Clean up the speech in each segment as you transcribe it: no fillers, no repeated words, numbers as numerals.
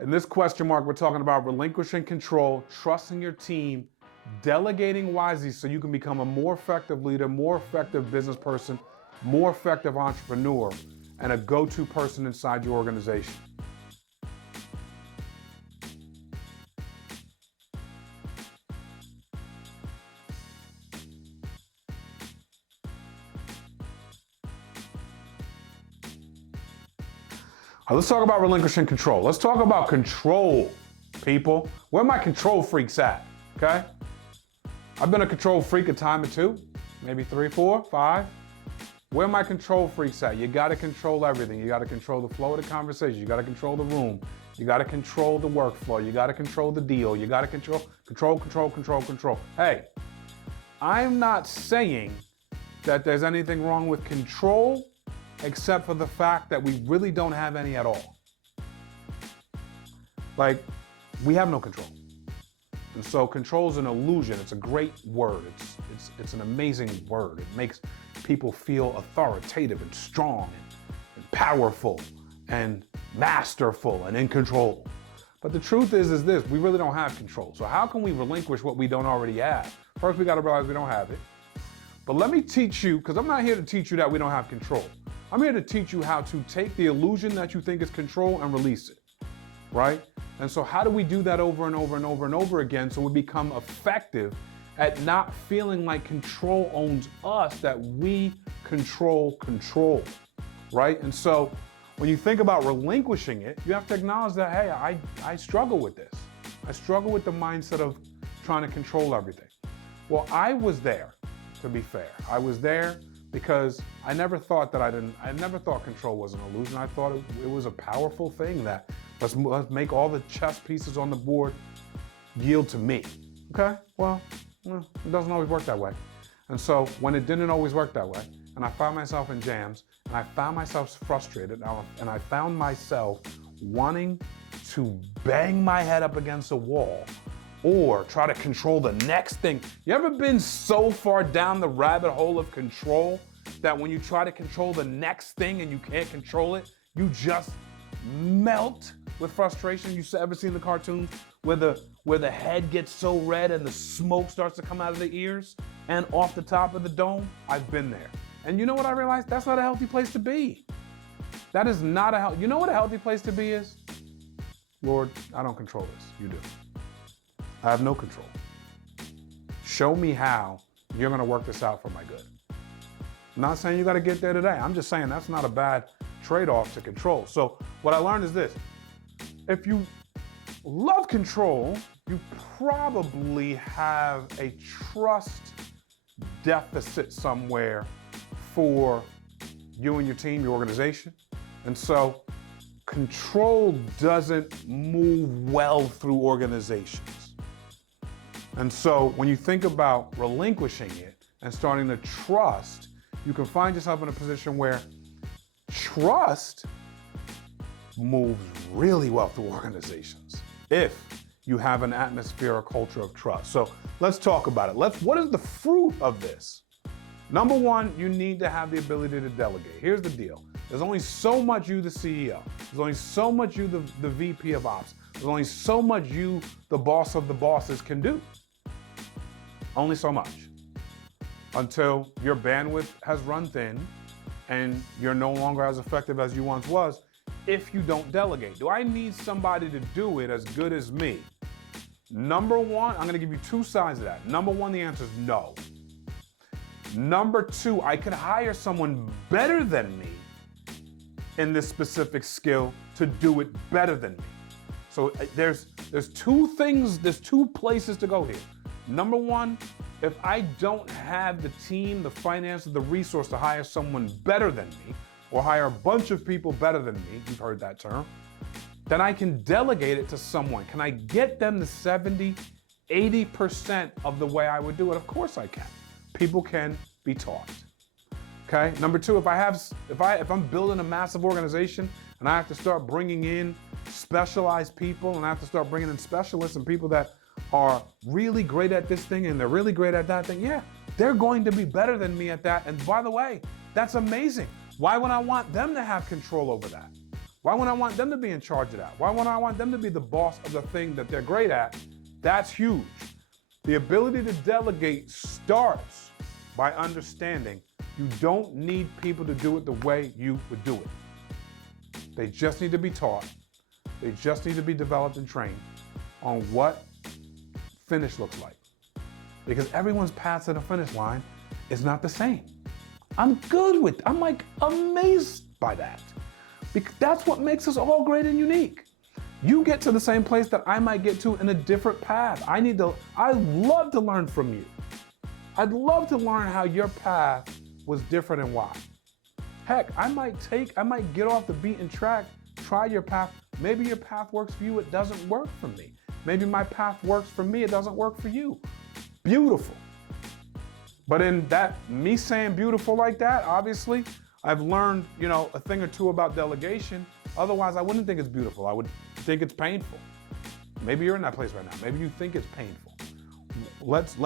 In this question mark, we're talking about relinquishing control, trusting your team, delegating wisely so you can become a more effective leader, more effective business person, more effective entrepreneur, and a go-to person inside your organization. Let's talk about relinquishing control. Let's talk about control, people. Where are my control freaks at, okay? I've been a control freak a time or two, maybe 3, 4, 5. Where are my control freaks at? You gotta control everything. You gotta control the flow of the conversation. You gotta control the room. You gotta control the workflow. You gotta control the deal. You gotta control. Hey, I'm not saying that there's anything wrong with control, except for the fact that we really don't have any at all. Like, we have no control. And so control is an illusion. It's a great word. It's an amazing word. It makes people feel authoritative and strong and powerful and masterful and in control. But the truth is this, we really don't have control. So how can we relinquish what we don't already have? First, we gotta realize we don't have it. But let me teach you, because I'm not here to teach you that we don't have control. I'm here to teach you how to take the illusion that you think is control and release it, right? And so how do we do that over and over and over and over again so we become effective at not feeling like control owns us, that we control, right? And so when you think about relinquishing it, you have to acknowledge that, hey, I struggle with this. I struggle with the mindset of trying to control everything. Well, I was there, to be fair. I was there because I never thought control was an illusion. I thought it was a powerful thing that let's make all the chess pieces on the board yield to me. Okay, well, it doesn't always work that way. And so when it didn't always work that way, and I found myself in jams, and I found myself frustrated, and I found myself wanting to bang my head up against a wall or try to control the next thing. You ever been so far down the rabbit hole of control that when you try to control the next thing and you can't control it, you just melt with frustration? You ever seen the cartoons where the head gets so red and the smoke starts to come out of the ears and off the top of the dome? I've been there. And you know what I realized? That's not a healthy place to be. That is not a you know what a healthy place to be is? Lord, I don't control this. You do. I have no control. Show me how you're gonna work this out for my good. I'm not saying you gotta get there today. I'm just saying that's not a bad trade-off to control. So what I learned is this. If you love control, you probably have a trust deficit somewhere for you and your team, your organization. And so control doesn't move well through organizations. And so when you think about relinquishing it and starting to trust, you can find yourself in a position where trust moves really well through organizations if you have an atmosphere or culture of trust. So let's talk about it. What is the fruit of this? Number one, you need to have the ability to delegate. Here's the deal. There's only so much you, the CEO. There's only so much you, the VP of Ops. There's only so much you, the boss of the bosses, can do. Only so much. Until your bandwidth has run thin and you're no longer as effective as you once was if you don't delegate. Do I need somebody to do it as good as me? Number one, I'm gonna give you two sides of that. Number one, the answer is no. Number two, I could hire someone better than me in this specific skill to do it better than me. So there's two places to go here. Number one, if I don't have the team, the finances, the resource to hire someone better than me, or hire a bunch of people better than me, you've heard that term, then I can delegate it to someone. Can I get them the 70, 80% of the way I would do it? Of course I can. People can be taught. Okay. Number two, if I'm building a massive organization and I have to start bringing in specialized people and I have to start bringing in specialists and people that are really great at this thing and they're really great at that thing, yeah, they're going to be better than me at that. And by the way, that's amazing. Why would I want them to have control over that? Why wouldn't I want them to be in charge of that? Why wouldn't I want them to be the boss of the thing that they're great at? That's huge. The ability to delegate starts by understanding you don't need people to do it the way you would do it. They just need to be taught. They just need to be developed and trained on what finish looks like. Because everyone's path to the finish line is not the same. I'm like amazed by that. Because that's what makes us all great and unique. You get to the same place that I might get to in a different path. I'd love to learn from you. I'd love to learn how your path was different and why. Heck, I might get off the beaten track, try your path. Maybe your path works for you, it doesn't work for me. Maybe my path works for me, it doesn't work for you. Beautiful. But in that, me saying beautiful like that, obviously, I've learned, a thing or two about delegation. Otherwise, I wouldn't think it's beautiful. I would think it's painful. Maybe you're in that place right now. Maybe you think it's painful. Let's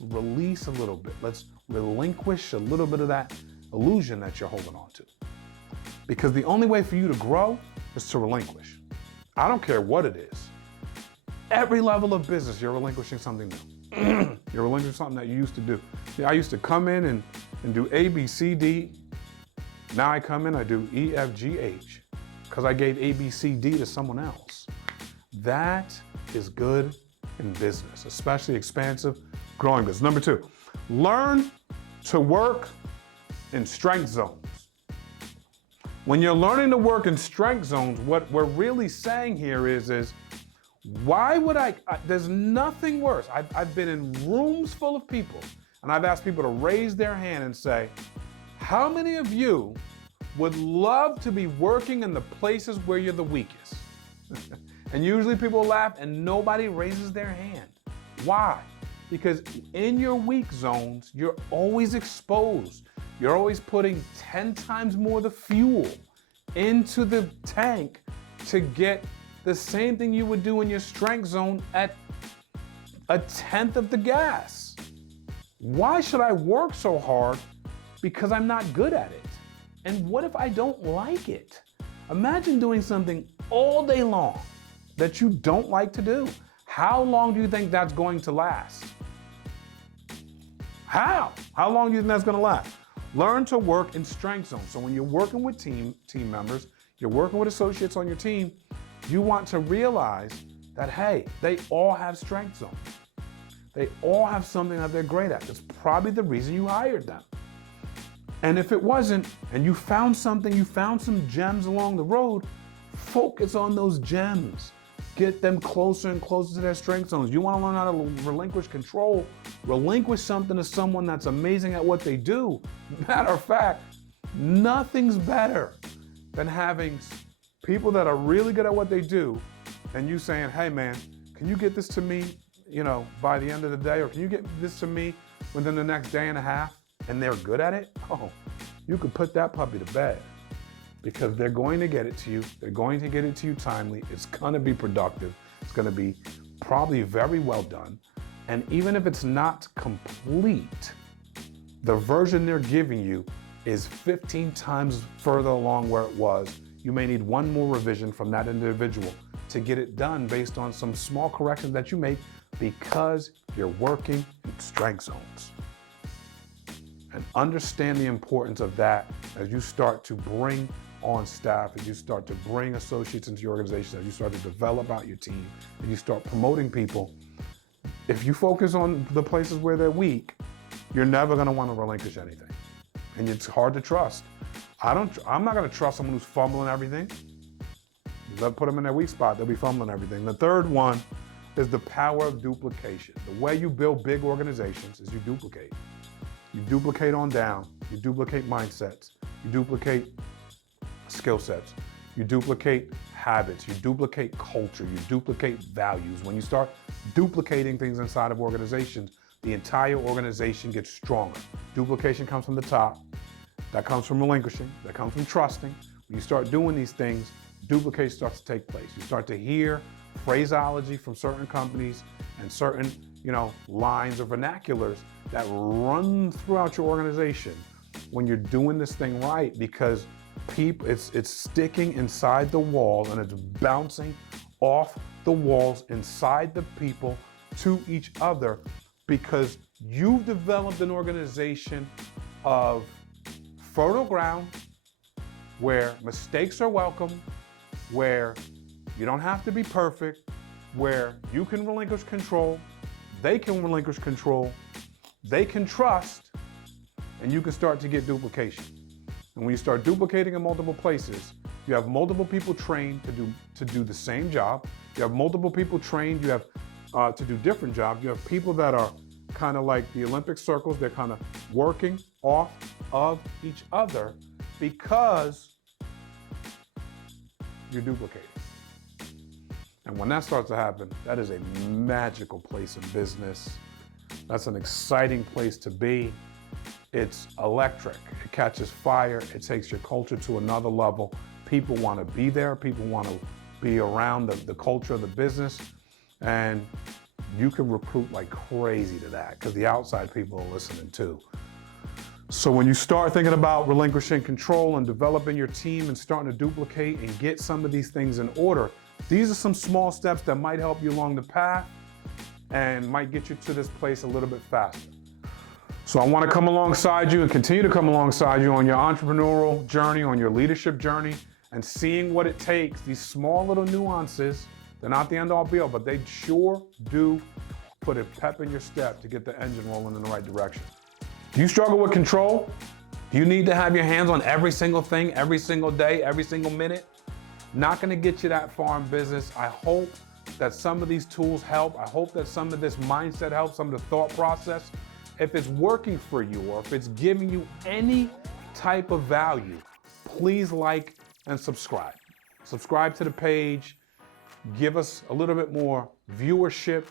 release a little bit. Let's relinquish a little bit of that illusion that you're holding on to. Because the only way for you to grow is to relinquish. I don't care what it is. Every level of business, you're relinquishing something new. You're relinquishing something that you used to do. I used to come in and do A, B, C, D. Now I come in, I do E, F, G, H, because I gave A, B, C, D to someone else. That is good in business, especially expansive, growing business. Number 2, learn to work in strength zones. When you're learning to work in strength zones, what we're really saying here is why would there's nothing worse. I've been in rooms full of people, and I've asked people to raise their hand and say, how many of you would love to be working in the places where you're the weakest? And usually people laugh and nobody raises their hand. Why? Because in your weak zones, you're always exposed. You're always putting 10 times more the fuel into the tank to get the same thing you would do in your strength zone at 1/10 of the gas. Why should I work so hard? Because I'm not good at it. And what if I don't like it? Imagine doing something all day long that you don't like to do. How long do you think that's going to last? How long do you think that's going to last? Learn to work in strength zones. So when you're working with team members, you're working with associates on your team, you want to realize that, hey, they all have strength zones. They all have something that they're great at. That's probably the reason you hired them. And if it wasn't, and you found something, you found some gems along the road, focus on those gems. Get them closer and closer to their strength zones. You want to learn how to relinquish control, relinquish something to someone that's amazing at what they do. Matter of fact, nothing's better than having people that are really good at what they do, and you saying, hey man, can you get this to me, by the end of the day, or can you get this to me within the next day and a half? And they're good at it, you could put that puppy to bed, because they're going to get it to you. They're going to get it to you timely. It's going to be productive. It's going to be probably very well done. And even if it's not complete, the version they're giving you is 15 times further along where it was. You may need one more revision from that individual to get it done based on some small corrections that you make, because you're working in strength zones. And understand the importance of that as you start to bring on staff, as you start to bring associates into your organization, as you start to develop out your team, as you start promoting people. If you focus on the places where they're weak, you're never going to want to relinquish anything. And it's hard to trust. I'm not going to trust someone who's fumbling everything. They'll put them in their weak spot, they'll be fumbling everything. The third one is the power of duplication. The way you build big organizations is you duplicate. You duplicate on down, you duplicate mindsets, you duplicate skill sets, you duplicate habits, you duplicate culture, you duplicate values. When you start duplicating things inside of organizations, the entire organization gets stronger. Duplication comes from the top, that comes from relinquishing, that comes from trusting. When you start doing these things, duplication starts to take place. You start to hear phraseology from certain companies and certain, lines or vernaculars that run throughout your organization when you're doing this thing right, because it's sticking inside the wall and it's bouncing off the walls inside the people to each other, because you've developed an organization of fertile ground where mistakes are welcome, where you don't have to be perfect, where you can relinquish control, they can relinquish control, they can trust, and you can start to get duplication. And when you start duplicating in multiple places, you have multiple people trained to do the same job. You have multiple people trained, you have to do different jobs. You have people that are kind of like the Olympic circles. They're kind of working off of each other because you're duplicating. And when that starts to happen, that is a magical place in business. That's an exciting place to be. It's electric. It catches fire. It takes your culture to another level. People want to be there. People want to be around the culture of the business. And you can recruit like crazy to that because the outside people are listening too. So when you start thinking about relinquishing control and developing your team and starting to duplicate and get some of these things in order, these are some small steps that might help you along the path and might get you to this place a little bit faster. So I want to come alongside you and continue to come alongside you on your entrepreneurial journey, on your leadership journey, and seeing what it takes. These small little nuances, they're not the end all be all, but they sure do put a pep in your step to get the engine rolling in the right direction. Do you struggle with control? Do you need to have your hands on every single thing, every single day, every single minute? Not going to get you that far in business. I hope that some of these tools help. I hope that some of this mindset helps, some of the thought process. If it's working for you or if it's giving you any type of value, please like and subscribe. Subscribe to the page. Give us a little bit more viewership.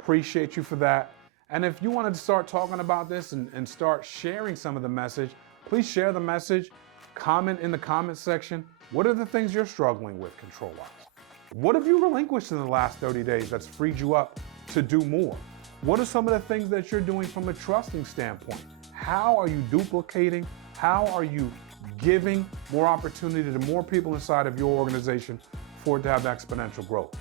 Appreciate you for that. And if you wanted to start talking about this and start sharing some of the message, please share the message. Comment in the comment section. What are the things you're struggling with control-wise? What have you relinquished in the last 30 days that's freed you up to do more? What are some of the things that you're doing from a trusting standpoint? How are you duplicating? How are you giving more opportunity to more people inside of your organization for it to have exponential growth?